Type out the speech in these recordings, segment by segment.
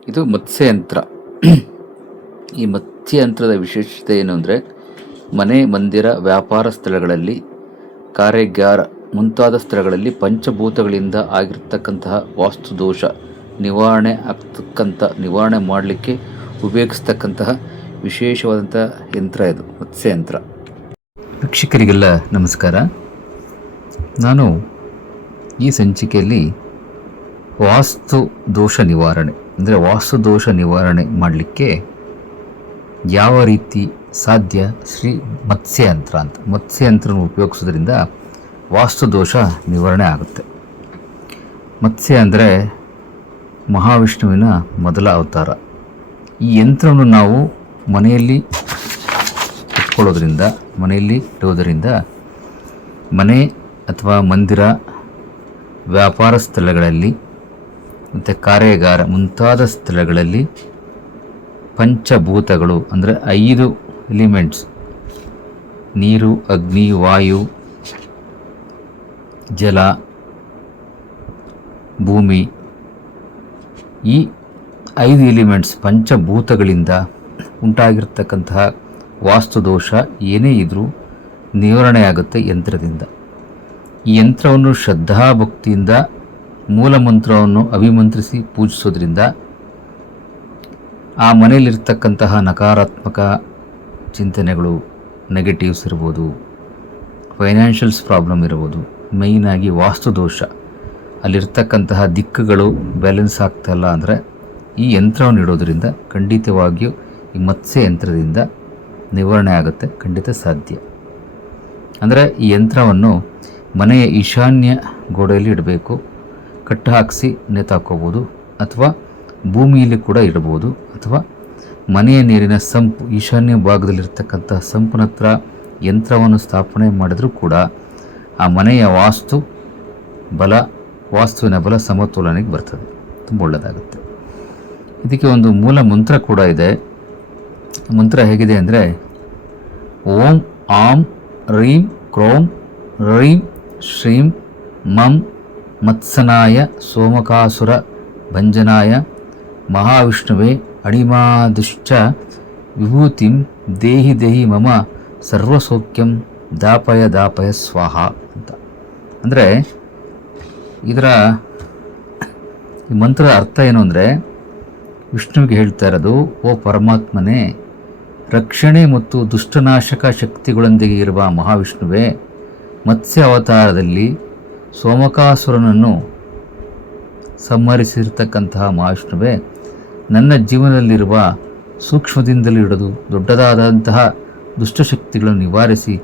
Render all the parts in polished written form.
ಇದು ಮತ್ಸ್ಯಯಂತ್ರ. ಈ ಮತ್ಸ್ಯಯಂತ್ರದ ವಿಶೇಷತೆ ಏನು ಅಂದರೆ, ಮನೆ, ಮಂದಿರ, ವ್ಯಾಪಾರ ಸ್ಥಳಗಳಲ್ಲಿ, ಕಾರ್ಯಾಗಾರ ಮುಂತಾದ ಸ್ಥಳಗಳಲ್ಲಿ ಪಂಚಭೂತಗಳಿಂದ ಆಗಿರ್ತಕ್ಕಂತಹ ವಾಸ್ತುದೋಷ ನಿವಾರಣೆ ಮಾಡಲಿಕ್ಕೆ ಉಪಯೋಗಿಸ್ತಕ್ಕಂತಹ ವಿಶೇಷವಾದಂಥ ಯಂತ್ರ ಇದು ಮತ್ಸ್ಯಯಂತ್ರ. ವೀಕ್ಷಕರಿಗೆಲ್ಲ ನಮಸ್ಕಾರ. ನಾನು ಈ ಸಂಚಿಕೆಯಲ್ಲಿ ವಾಸ್ತು ದೋಷ ನಿವಾರಣೆ ಮಾಡಲಿಕ್ಕೆ ಯಾವ ರೀತಿ ಸಾಧ್ಯ ಮತ್ಸ್ಯಯಂತ್ರವನ್ನು ಉಪಯೋಗಿಸೋದ್ರಿಂದ ವಾಸ್ತು ದೋಷ ನಿವಾರಣೆ ಆಗುತ್ತೆ. ಮತ್ಸ್ಯ ಅಂದರೆ ಮಹಾವಿಷ್ಣುವಿನ ಮೊದಲ ಅವತಾರ. ಈ ಯಂತ್ರವನ್ನು ನಾವು ಮನೆಯಲ್ಲಿ ಇಡುವುದರಿಂದ ಮನೆ ಅಥವಾ ಮಂದಿರ, ವ್ಯಾಪಾರ ಸ್ಥಳಗಳಲ್ಲಿ ಮತ್ತು ಕಾರ್ಯಾಗಾರ ಮುಂತಾದ ಸ್ಥಳಗಳಲ್ಲಿ ಪಂಚಭೂತಗಳು ಅಂದರೆ 5 ಎಲಿಮೆಂಟ್ಸ್, ನೀರು, ಅಗ್ನಿ, ವಾಯು, ಜಲ, ಭೂಮಿ, ಈ 5 ಎಲಿಮೆಂಟ್ಸ್ ಪಂಚಭೂತಗಳಿಂದ ಉಂಟಾಗಿರ್ತಕ್ಕಂತಹ ವಾಸ್ತುದೋಷ ಏನೇ ಇದ್ರೂ ನಿವಾರಣೆಯಾಗುತ್ತೆ ಯಂತ್ರದಿಂದ. ಈ ಯಂತ್ರವನ್ನು ಶ್ರದ್ಧಾಭಕ್ತಿಯಿಂದ ಮೂಲ ಮಂತ್ರವನ್ನು ಅಭಿಮಂತ್ರಿಸಿ ಪೂಜಿಸೋದ್ರಿಂದ ಆ ಮನೆಯಲ್ಲಿರ್ತಕ್ಕಂತಹ ನಕಾರಾತ್ಮಕ ಚಿಂತನೆಗಳು, ನೆಗೆಟಿವ್ಸ್ ಇರ್ಬೋದು, ಫೈನಾನ್ಷಿಯಲ್ಸ್ ಪ್ರಾಬ್ಲಮ್ ಇರ್ಬೋದು, ಮೇಯ್ನಾಗಿ ವಾಸ್ತುದೋಷ, ಅಲ್ಲಿರ್ತಕ್ಕಂತಹ ದಿಕ್ಕುಗಳು ಬ್ಯಾಲೆನ್ಸ್ ಆಗ್ತಾಯಿಲ್ಲ ಅಂದರೆ ಈ ಯಂತ್ರವನ್ನು ಇಡೋದ್ರಿಂದ ಖಂಡಿತವಾಗಿಯೂ ಈ ಮತ್ಸ್ಯ ಯಂತ್ರದಿಂದ ನಿವಾರಣೆ ಆಗುತ್ತೆ, ಖಂಡಿತ ಸಾಧ್ಯ. ಅಂದರೆ ಈ ಯಂತ್ರವನ್ನು ಮನೆಯ ಈಶಾನ್ಯ ಗೋಡೆಯಲ್ಲಿ ಇಡಬೇಕು, ಕಟ್ಟು ಹಾಕಿಸಿ ನೇತಾಕೋಬೋದು, ಅಥವಾ ಭೂಮಿಯಲ್ಲಿ ಕೂಡ ಇಡಬಹುದು, ಅಥವಾ ಮನೆಯ ನೀರಿನ ಸಂಪು ಈಶಾನ್ಯ ಭಾಗದಲ್ಲಿರ್ತಕ್ಕಂಥ ಸಂಪಿನ ಹತ್ರ ಯಂತ್ರವನ್ನು ಸ್ಥಾಪನೆ ಮಾಡಿದರೂ ಕೂಡ ಆ ಮನೆಯ ವಾಸ್ತುವಿನ ಬಲ ಸಮತೋಲನೆಗೆ ಬರ್ತದೆ, ತುಂಬ ಒಳ್ಳೆಯದಾಗುತ್ತೆ. ಇದಕ್ಕೆ ಒಂದು ಮೂಲ ಮಂತ್ರ ಕೂಡ ಇದೆ. ಮಂತ್ರ ಹೇಗಿದೆ ಅಂದರೆ, ಓಂ ಆಂ ರೀಂ ಕ್ರೋಂ ರೀಂ ಶ್ರೀಂ ಮಂ ಮತ್ಸನಾಯ ಸೋಮಕಾಸುರ ಭಂಜನಾಯ ಮಹಾವಿಷ್ಣುವೇ ಅಣಿಮಾದಿಶ್ಚ ವಿಭೂತಿಂ ದೇಹಿ ಮಮ ಸರ್ವಸೌಖ್ಯಂ ದಾಪಯ ಸ್ವಾಹ ಅಂತ. ಅಂದರೆ ಇದರ ಈ ಮಂತ್ರದ ಅರ್ಥ ಏನು ಅಂದರೆ, ವಿಷ್ಣುವಿಗೆ ಹೇಳ್ತಾ ಇರೋದು, ಓ ಪರಮಾತ್ಮನೇ, ರಕ್ಷಣೆ ಮತ್ತು ದುಷ್ಟನಾಶಕ ಶಕ್ತಿಗಳೊಂದಿಗೆ ಇರುವ ಮಹಾವಿಷ್ಣುವೇ, ಮತ್ಸ್ಯ ಅವತಾರದಲ್ಲಿ ಸೋಮಕಾಸುರನನ್ನು ಸಂಹರಿಸಿರ್ತಕ್ಕಂತಹ ಮಹಾವಿಷ್ಣುವೇ, ನನ್ನ ಜೀವನದಲ್ಲಿರುವ ಸೂಕ್ಷ್ಮದಿಂದಲೂ ಹಿಡಿದು ದೊಡ್ಡದಾದಂತಹ ದುಷ್ಟಶಕ್ತಿಗಳನ್ನು ನಿವಾರಿಸಿ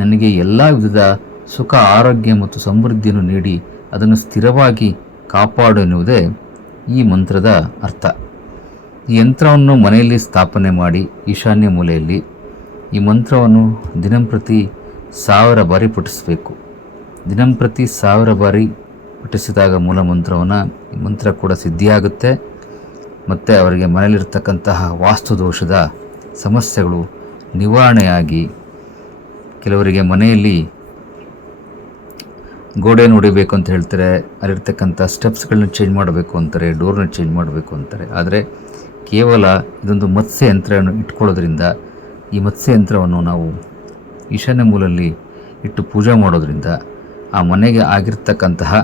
ನನಗೆ ಎಲ್ಲ ವಿಧದ ಸುಖ, ಆರೋಗ್ಯ ಮತ್ತು ಸಮೃದ್ಧಿಯನ್ನು ನೀಡಿ ಅದನ್ನು ಸ್ಥಿರವಾಗಿ ಕಾಪಾಡು ಎನ್ನುವುದೇ ಈ ಮಂತ್ರದ ಅರ್ಥ. ಈ ಯಂತ್ರವನ್ನು ಮನೆಯಲ್ಲಿ ಸ್ಥಾಪನೆ ಮಾಡಿ ಈಶಾನ್ಯ ಮೂಲೆಯಲ್ಲಿ ಈ ಮಂತ್ರವನ್ನು ದಿನಂಪ್ರತಿ 1000 ಬಾರಿ ಪಠಿಸಬೇಕು. ದಿನಂಪ್ರತಿ 1000 ಬಾರಿ ಪಠಿಸಿದಾಗ ಮೂಲ ಮಂತ್ರವನ್ನು ಈ ಮಂತ್ರ ಕೂಡ ಸಿದ್ಧಿಯಾಗುತ್ತೆ. ಮತ್ತು ಅವರಿಗೆ ಮನೆಯಲ್ಲಿರ್ತಕ್ಕಂತಹ ವಾಸ್ತುದೋಷದ ಸಮಸ್ಯೆಗಳು ನಿವಾರಣೆಯಾಗಿ, ಕೆಲವರಿಗೆ ಮನೆಯಲ್ಲಿ ಗೋಡೆಯನ್ನು ಹೊಡಿಬೇಕು ಅಂತ ಹೇಳ್ತಾರೆ, ಅಲ್ಲಿರ್ತಕ್ಕಂಥ ಸ್ಟೆಪ್ಸ್ಗಳನ್ನ ಚೇಂಜ್ ಮಾಡಬೇಕು ಅಂತಾರೆ, ಡೋರ್ನ ಚೇಂಜ್ ಮಾಡಬೇಕು ಅಂತಾರೆ. ಆದರೆ ಕೇವಲ ಇದೊಂದು ಮತ್ಸ್ಯ ಯಂತ್ರವನ್ನು ಇಟ್ಕೊಳ್ಳೋದ್ರಿಂದ, ಈ ಮತ್ಸ್ಯ ಯಂತ್ರವನ್ನು ನಾವು ಈಶಾನ್ಯ ಮೂಲಲ್ಲಿ ಇಟ್ಟು ಪೂಜೆ ಮಾಡೋದ್ರಿಂದ ಆ ಮನೆಗೆ ಆಗಿರ್ತಕ್ಕಂತಹ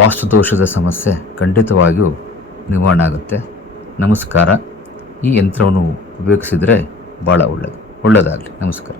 ವಾಸ್ತುದೋಷದ ಸಮಸ್ಯೆ ಖಂಡಿತವಾಗಿಯೂ ನಿವಾರಣೆ ಆಗುತ್ತೆ. ನಮಸ್ಕಾರ. ಈ ಯಂತ್ರವನ್ನು ಉಪಯೋಗಿಸಿದರೆ ಭಾಳ ಒಳ್ಳೆಯದಾಗಲಿ. ನಮಸ್ಕಾರ.